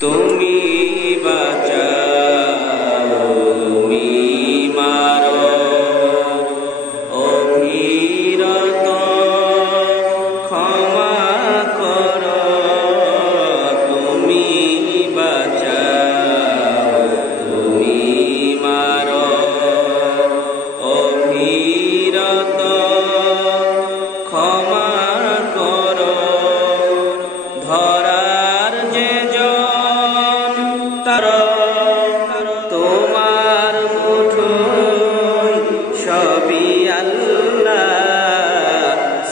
তুমি বাঁচাও, তুমি মারো অভিরত, ক্ষমা করো। তুমি বাঁচাও, তুমি মারো অভিরত, ক্ষমা করো। ধরার যে জন তার তোমার মুঠোয় সবই আল্লাহ।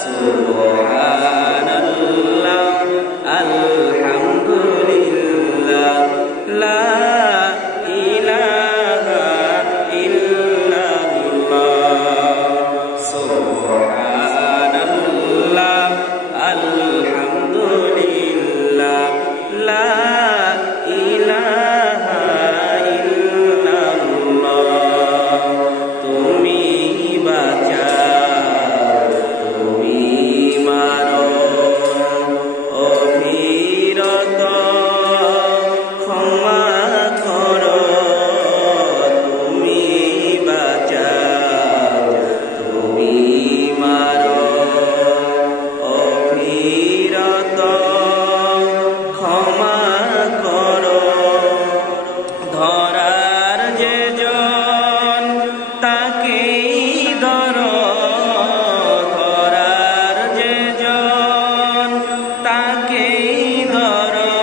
সুবহানাল্লাহ, আলহামদুলিল্লাহ, লা ইলাহা ইল্লাল্লাহ। সুবহানাল্লাহ, আলহামদুলিল্লাহ, লা ইলাহা ইল্লাল্লাহ। তুমি বাঁচাও, তুমি মারো অভিরত, ক্ষমা করো। তুমি বাঁচাও, তুমি মারো অভিরত, ক্ষমা করো। ধরার যে জন তাকেই ধরো, ধরার যে জন তাকেই ধরো।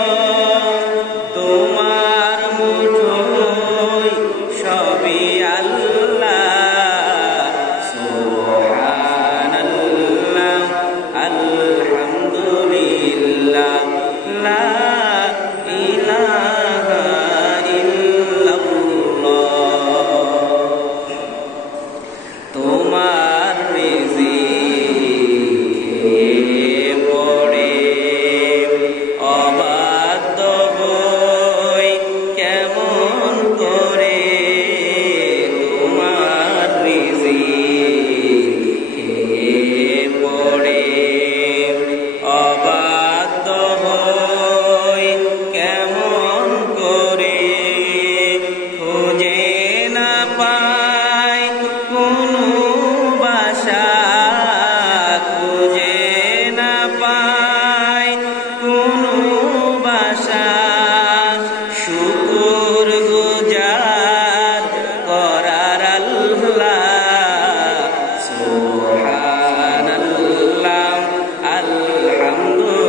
তোমার মুঠোয় সবই আল্লাহ। সুবহানাল্লাহ, আলহামদুলিল্লাহ, লা ইলাহা ইল্লাল্লাহ। তোমার রিজিকে পড়ে অবাধ্য হই কেমন করে। তোমার রিজিকে পড়ে অবাধ্য হই কেমন করে। খুঁজে না পাই কোনো বাসা, খুঁজে না পাই কোনো বাসা। শুকর গুজার করার আল্লাহ। সুবহানাল্লাহ, আলহামদুলিল্লাহ,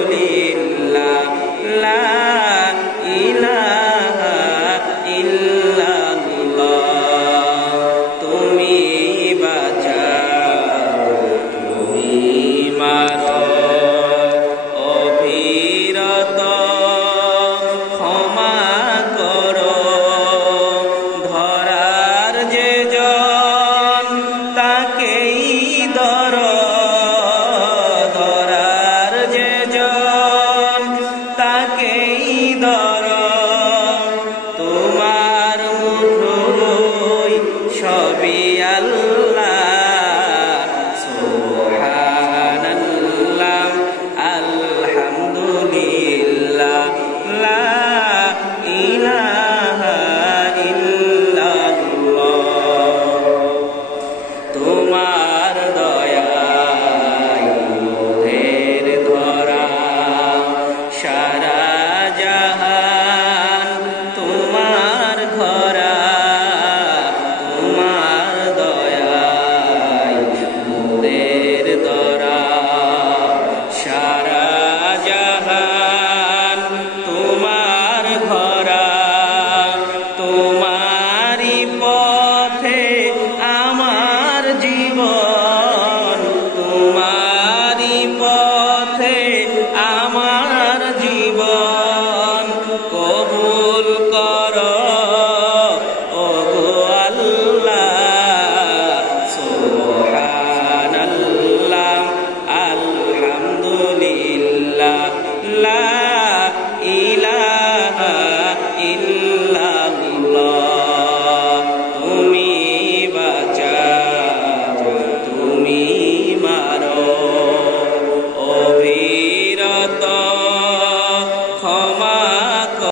লা ইলাহা ইল্লাল্লাহ। তুমি বাঁচাও, তুমি মারো অভিরত, ক্ষমা করো। ধরার যে জন তাকেই ধরো, ধরার যে জন তাকেই ধরো।